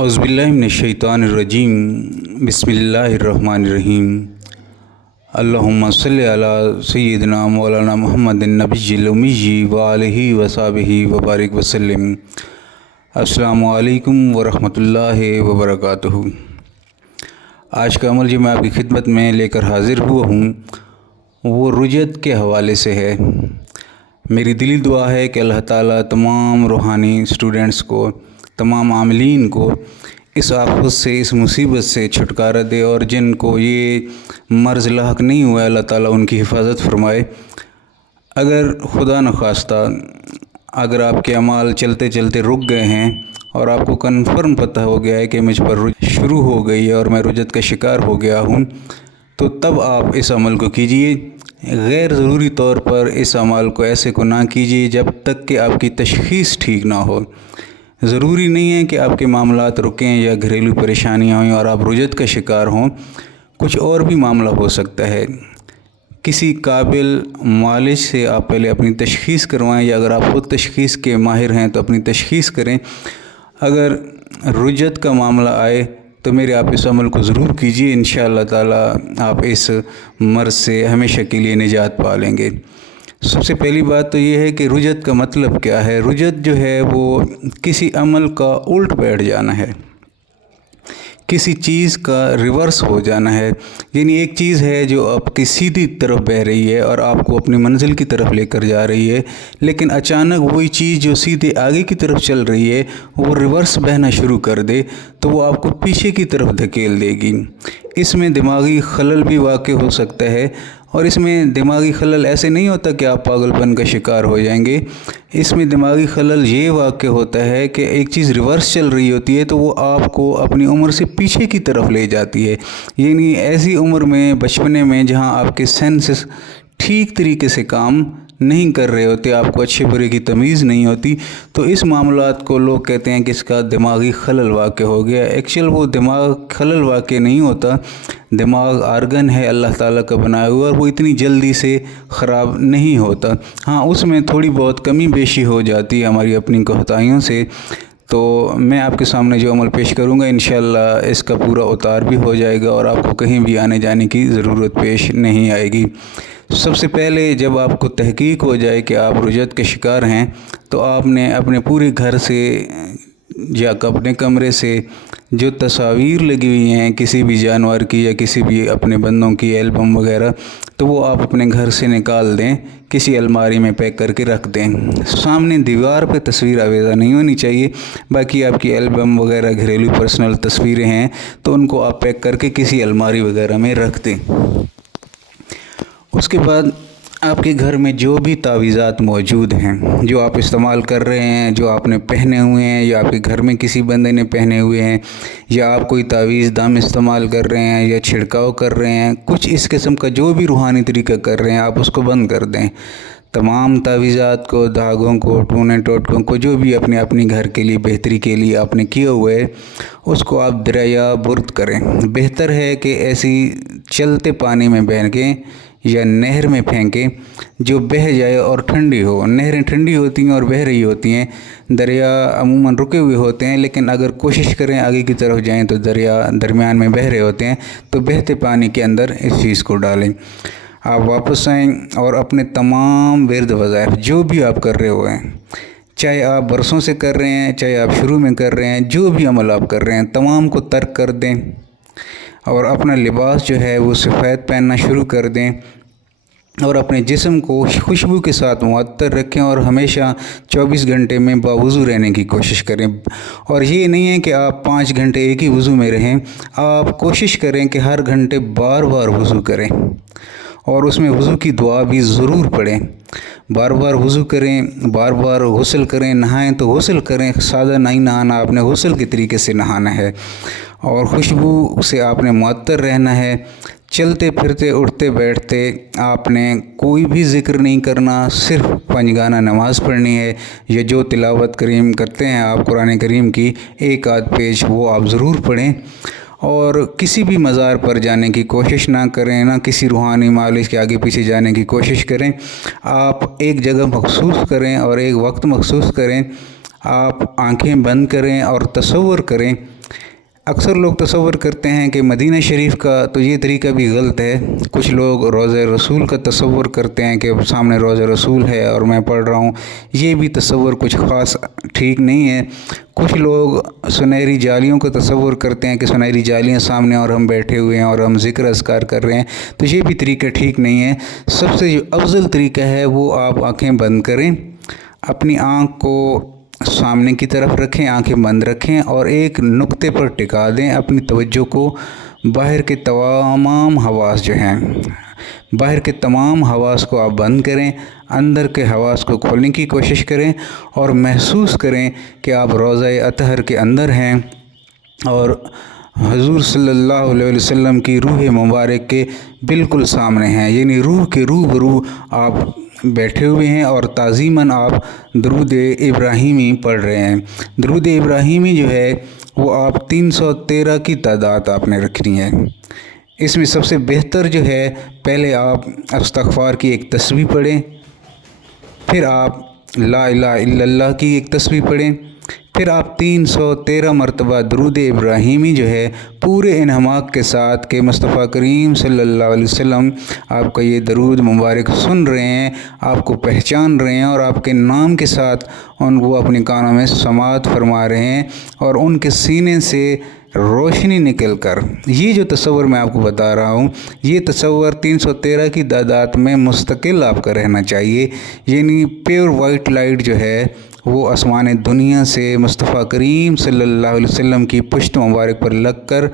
अऊज़ुबिल्लाहि मिनश्शैतानिर्रजीम बिस्मिल्लाहिर्रहमानिर्रहीम अल्लाहुम्मा सल्लि अला सय्यिदिना मौलाना मुहम्मदिन नबिय्यिल उम्मी व आलिहि व सहाबिहि व बारिक वसल्लम। अस्सलामु अलैकुम व रहमतुल्लाहि व बरकातुहू। आज का अमल जो मैं आपकी खिदमत में लेकर हाज़िर हुआ हूँ वो रुजत के हवाले से है। मेरी दिली दुआ है कि अल्लाह ताला तमाम रूहानी स्टूडेंट्स को, तमाम आमिलीन को इस आफत से, इस मुसीबत से छुटकारा दे, और जिनको ये मर्ज़ लाहक नहीं हुआ अल्लाह ताला उनकी हिफाजत फरमाए। अगर खुदा न खास्ता अगर आपके अमाल चलते चलते रुक गए हैं और आपको कन्फर्म पता हो गया है कि मुझ पर रुजत शुरू हो गई है और मैं रुजत का शिकार हो गया हूँ, तो तब आप इस अमल को कीजिए। गैर ज़रूरी तौर पर इस अमल को ऐसे को ना कीजिए जब तक कि आपकी तशख़ीस ठीक ना हो। ज़रूरी नहीं है कि आपके मामलात रुकें या घरेलू परेशानियाँ हों और आप रुजत का शिकार हों, कुछ और भी मामला हो सकता है। किसी काबिल मालिज से आप पहले अपनी तशख़ीस करवाएं, या अगर आप खुद तशख़ीस के माहिर हैं तो अपनी तशख़ीस करें। अगर रुजत का मामला आए तो मेरे आप इस अमल को ज़रूर कीजिए, इंशाअल्लाह ताला आप इस मर्ज़ से हमेशा के लिए निजात पा लेंगे। सबसे पहली बात तो ये है कि रुजत का मतलब क्या है। रुजत जो है वो किसी अमल का उल्ट बैठ जाना है, किसी चीज़ का रिवर्स हो जाना है। यानी एक चीज़ है जो आपकी सीधी तरफ बह रही है और आपको अपनी मंजिल की तरफ लेकर जा रही है, लेकिन अचानक वही चीज़ जो सीधे आगे की तरफ चल रही है वो रिवर्स बहना शुरू कर दे तो वो आपको पीछे की तरफ धकेल देगी। इसमें दिमागी खलल भी वाक़ई हो सकता है, और इसमें दिमागी खलल ऐसे नहीं होता कि आप पागलपन का शिकार हो जाएंगे। इसमें दिमागी खलल ये वाक़ई होता है कि एक चीज़ रिवर्स चल रही होती है तो वो आपको अपनी उम्र से पीछे की तरफ ले जाती है। यानी ऐसी उम्र में, बचपने में, जहाँ आपके सेंसेस ठीक तरीके से काम नहीं कर रहे होते, आपको अच्छे बुरे की तमीज़ नहीं होती, तो इस मामलात को लोग कहते हैं कि इसका दिमागी खलल वाक़ई हो गया। एक्चुअल वो दिमाग खलल वाक़ई नहीं होता। दिमाग आर्गन है अल्लाह ताला का बनाया हुआ, और वो इतनी जल्दी से ख़राब नहीं होता। हाँ, उसमें थोड़ी बहुत कमी बेशी हो जाती है हमारी अपनी कोताहियों से। तो मैं आपके सामने जो अमल पेश करूँगा इंशाअल्लाह इसका पूरा उतार भी हो जाएगा और आपको कहीं भी आने जाने की ज़रूरत पेश नहीं आएगी। सबसे पहले जब आपको तहकीक हो जाए कि आप रुजत के शिकार हैं, तो आपने अपने पूरे घर से या अपने कमरे से जो तस्वीर लगी हुई हैं किसी भी जानवर की या किसी भी अपने बंदों की, एल्बम वगैरह, तो वो आप अपने घर से निकाल दें, किसी अलमारी में पैक करके रख दें। सामने दीवार पे तस्वीर आवेज़ा नहीं होनी चाहिए। बाकी आपकी एल्बम वगैरह, घरेलू पर्सनल तस्वीरें हैं तो उनको आप पैक करके किसी अलमारी वगैरह में रख दें। उसके बाद आपके घर में जो भी तावीज़ात मौजूद हैं, जो आप इस्तेमाल कर रहे हैं, जो आपने पहने हुए हैं या आपके घर में किसी बंदे ने पहने हुए हैं, या आप कोई तावीज़ दाम इस्तेमाल कर रहे हैं या छिड़काव कर रहे हैं, कुछ इस किस्म का जो भी रूहानी तरीका कर रहे हैं, आप उसको बंद कर दें। तमाम तावीज़ात को, धागों को, टूने टोटकों को, जो भी अपने अपने घर के लिए बेहतरी के लिए आपने किया हुआ है, उसको आप दरिया या बुर्द करें। बेहतर है कि ऐसी चलते पानी में बह के या नहर में फेंकें जो बह जाए और ठंडी हो। नहरें ठंडी होती हैं और बह रही होती हैं, दरिया अमूमन रुके हुए होते हैं, लेकिन अगर कोशिश करें आगे की तरफ जाएं तो दरिया दरमियान में बह रहे होते हैं। तो बहते पानी के अंदर इस चीज़ को डालें। आप वापस आएँ और अपने तमाम विर्द वज़ाइफ जो भी आप कर रहे हुए हैं, चाहे आप बरसों से कर रहे हैं, चाहे आप शुरू में कर रहे हैं, जो भी अमल आप कर रहे हैं तमाम को तर्क कर दें और अपना लिबास जो है वो सफ़ेद पहनना शुरू कर दें, और अपने जिस्म को खुशबू के साथ मुअत्तर रखें और हमेशा 24 घंटे में बावुज़ू रहने की कोशिश करें। और ये नहीं है कि आप 5 घंटे एक ही वज़ू में रहें, आप कोशिश करें कि हर घंटे बार बार वज़ू करें और उसमें वज़ू की दुआ भी ज़रूर पढ़ें। बार बार वज़ू करें, बार बार गुस्ल करें। नहाएं तो गुस्ल करें, सादा नहीं नहाना, आपने गुस्ल के तरीके से नहाना है और खुशबू से आपने मुअत्तर रहना है। चलते फिरते, उठते बैठते आपने कोई भी ज़िक्र नहीं करना, सिर्फ़ पंजगाना नमाज़ पढ़नी है। या जो तिलावत करीम करते हैं आप कुरान करीम की, एक आध पेज वो आप ज़रूर पढ़ें। और किसी भी मज़ार पर जाने की कोशिश ना करें, ना किसी रूहानी मालिक के आगे पीछे जाने की कोशिश करें। आप एक जगह मखसूस करें और एक वक्त मखसूस करें। आप आंखें बंद करें और तसव्वुर करें اکثر لوگ تصور کرتے ہیں کہ مدینہ شریف کا تو یہ طریقہ بھی غلط ہے۔ کچھ لوگ روضہ رسول کا تصور کرتے ہیں کہ سامنے روضہ رسول ہے اور میں پڑھ رہا ہوں، یہ بھی تصور کچھ خاص ٹھیک نہیں ہے۔ کچھ لوگ سنہری جالیوں کا تصور کرتے ہیں کہ سنہری جالیاں سامنے اور ہم بیٹھے ہوئے ہیں اور ہم ذکر اذکار کر رہے ہیں، تو یہ بھی طریقہ ٹھیک نہیں ہے۔ سب سے جو افضل طریقہ ہے وہ آپ آنکھیں بند کریں، اپنی آنکھ کو سامنے کی طرف رکھیں، آنکھیں بند رکھیں اور ایک نقطے پر ٹکا دیں اپنی توجہ کو۔ باہر کے تمام حواس جو ہیں، باہر کے تمام حواس کو آپ بند کریں، اندر کے حواس کو کھولنے کی کوشش کریں اور محسوس کریں کہ آپ روضہ اطہر کے اندر ہیں اور حضور صلی اللہ علیہ وسلم کی روح مبارک کے بالکل سامنے ہیں، یعنی روح کے روبرو آپ بیٹھے ہوئے ہیں اور تعظیماً آپ درود ابراہیمی پڑھ رہے ہیں۔ درود ابراہیمی جو ہے وہ آپ 313 کی تعداد آپ نے رکھنی ہے۔ اس میں سب سے بہتر جو ہے، پہلے آپ استغفار کی ایک تسبیح پڑھیں، پھر آپ لا الہ الا اللہ کی ایک تسبیح پڑھیں، پھر آپ 313 مرتبہ درود ابراہیمی جو ہے پورے انہماک کے ساتھ کہ مصطفیٰ کریم صلی اللہ علیہ وسلم آپ کا یہ درود مبارک سن رہے ہیں، آپ کو پہچان رہے ہیں اور آپ کے نام کے ساتھ ان کو اپنے کانوں میں سماعت فرما رہے ہیں اور ان کے سینے سے روشنی نکل کر، یہ جو تصور میں آپ کو بتا رہا ہوں، یہ تصور 313 کی تعداد میں مستقل آپ کا رہنا چاہیے، یعنی پیور وائٹ لائٹ جو ہے وہ آسمان دنیا سے مصطفیٰ کریم صلی اللہ علیہ وسلم کی پشت مبارک پر لگ کر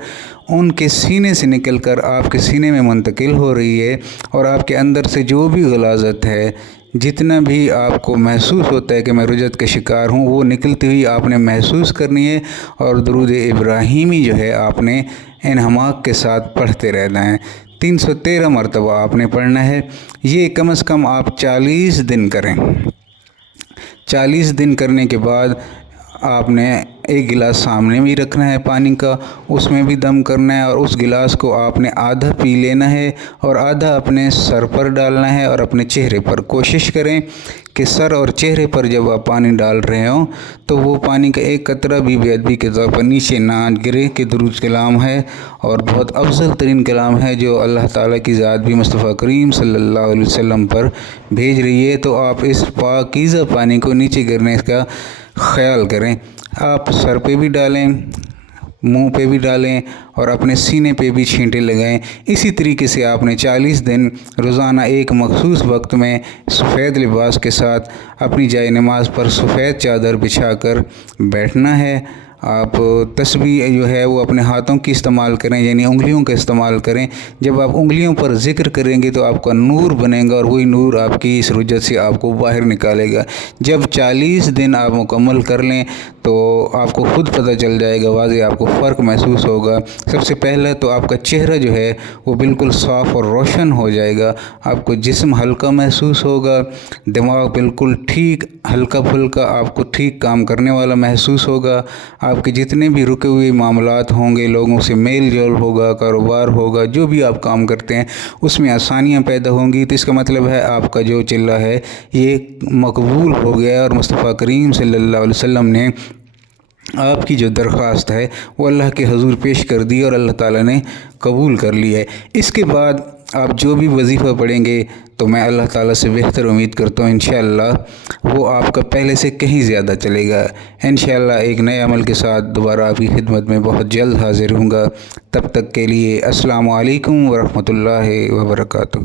ان کے سینے سے نکل کر آپ کے سینے میں منتقل ہو رہی ہے اور آپ کے اندر سے جو بھی غلاظت ہے، جتنا بھی آپ کو محسوس ہوتا ہے کہ میں رجت کا شکار ہوں، وہ نکلتی ہوئی آپ نے محسوس کرنی ہے اور درود ابراہیمی جو ہے آپ نے انہماک کے ساتھ پڑھتے رہنا ہے۔ 313 مرتبہ آپ نے پڑھنا ہے۔ یہ کم از کم آپ 40 دن کریں۔ 40 دن کرنے کے بعد آپ نے ایک گلاس سامنے بھی رکھنا ہے پانی کا، اس میں بھی دم کرنا ہے اور اس گلاس کو آپ نے آدھا پی لینا ہے اور آدھا اپنے سر پر ڈالنا ہے اور اپنے چہرے پر۔ کوشش کریں کہ سر اور چہرے پر جب آپ پانی ڈال رہے ہوں تو وہ پانی کا ایک قطرہ بھی بے ادبی کے طور پر نیچے نہ گرے، کہ درود کلام ہے اور بہت افضل ترین کلام ہے جو اللہ تعالیٰ کی ذات بھی مصطفیٰ کریم صلی اللہ علیہ وسلم پر بھیج رہی ہے، تو آپ اس پاکیزہ پانی کو نیچے گرنے کا خیال کریں۔ آپ سر پہ بھی ڈالیں، منہ پہ بھی ڈالیں اور اپنے سینے پہ بھی چھینٹے لگائیں۔ اسی طریقے سے آپ نے 40 دن روزانہ ایک مخصوص وقت میں سفید لباس کے ساتھ اپنی جائے نماز پر سفید چادر بچھا کر بیٹھنا ہے۔ آپ تسبیح جو ہے وہ اپنے ہاتھوں کی استعمال کریں، یعنی انگلیوں کا استعمال کریں۔ جب آپ انگلیوں پر ذکر کریں گے تو آپ کا نور بنے گا اور وہی نور آپ کی اس رجت سے آپ کو باہر نکالے گا۔ جب 40 دن آپ مکمل کر لیں تو آپ کو خود پتہ چل جائے گا، واضح آپ کو فرق محسوس ہوگا۔ سب سے پہلے تو آپ کا چہرہ جو ہے وہ بالکل صاف اور روشن ہو جائے گا، آپ کو جسم ہلکا محسوس ہوگا، دماغ بالکل ٹھیک ہلکا پھلکا آپ کو ٹھیک کام کرنے والا محسوس ہوگا۔ آپ کے جتنے بھی رکے ہوئے معاملات ہوں گے، لوگوں سے میل جول ہوگا، کاروبار ہوگا، جو بھی آپ کام کرتے ہیں اس میں آسانیاں پیدا ہوں گی، تو اس کا مطلب ہے آپ کا جو چلہ ہے یہ مقبول ہو گیا اور مصطفیٰ کریم صلی اللہ علیہ وسلم نے آپ کی جو درخواست ہے وہ اللہ کے حضور پیش کر دی اور اللہ تعالیٰ نے قبول کر لی ہے۔ اس کے بعد آپ جو بھی وظیفہ پڑھیں گے تو میں اللہ تعالیٰ سے بہتر امید کرتا ہوں انشاءاللہ وہ آپ کا پہلے سے کہیں زیادہ چلے گا۔ انشاءاللہ ایک نئے عمل کے ساتھ دوبارہ آپ کی خدمت میں بہت جلد حاضر ہوں گا۔ تب تک کے لیے السلام علیکم ورحمۃ اللہ وبرکاتہ۔